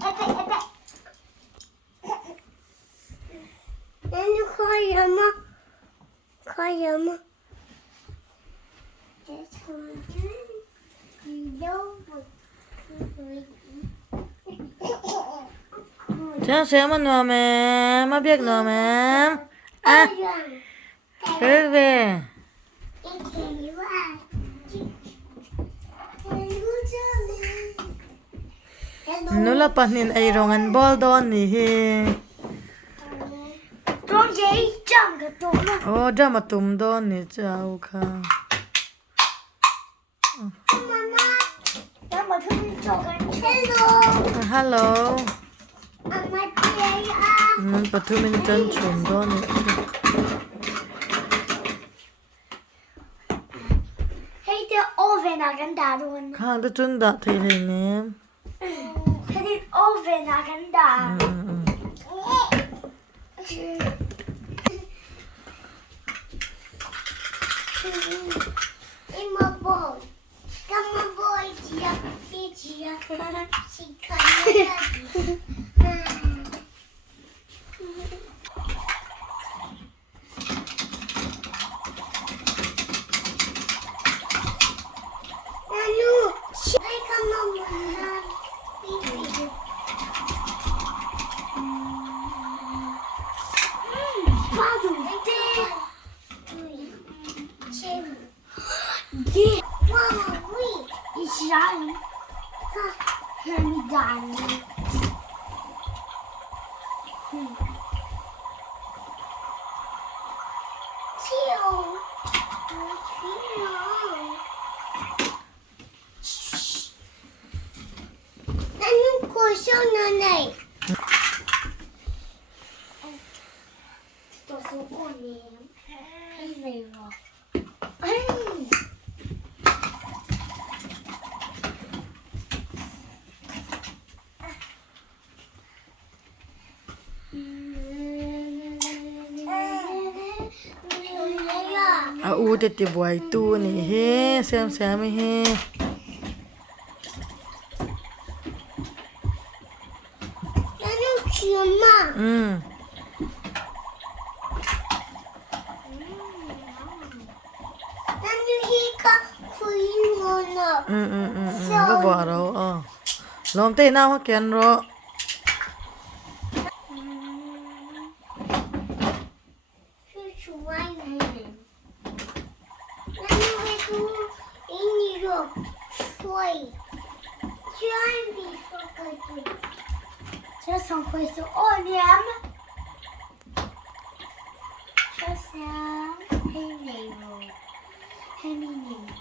Anh coi gì mà? Coi gì mà? Cha sẽ mà nọ mẹ, mà biết nọ mẹ. À, cái về. Nó là panin ai rongan ball don ni he. Con gì chậm cái tụm á. Oh, ra mà tụm don ni chao kha. Mama, ra mà thương cho cái hello. Hello. Mama chơi à. Pathu min chan chum don ni. Hey, the oven à gần đà luôn. Khang ta chun da thei thei ne. Hey, the oven à gần đà. Em mà boy, come on boy, chia, chia, chị cần Nanu, hey, come on, baby. Bao dùng cái tê. Mama, wait. It's Ryan. Hear me, darling. Chill. Nanu, cô sao nó này? Tôi số cô ném. Cái này rồi. U te buai tu ni he, xem he. Nanu, chill mà. Nanu, he got queen on up. Có bỏ đâu. Lom te nào ha ken ro. Cho xong quay số ô liếm. Cho sáng hay này rồi. Hay mình này.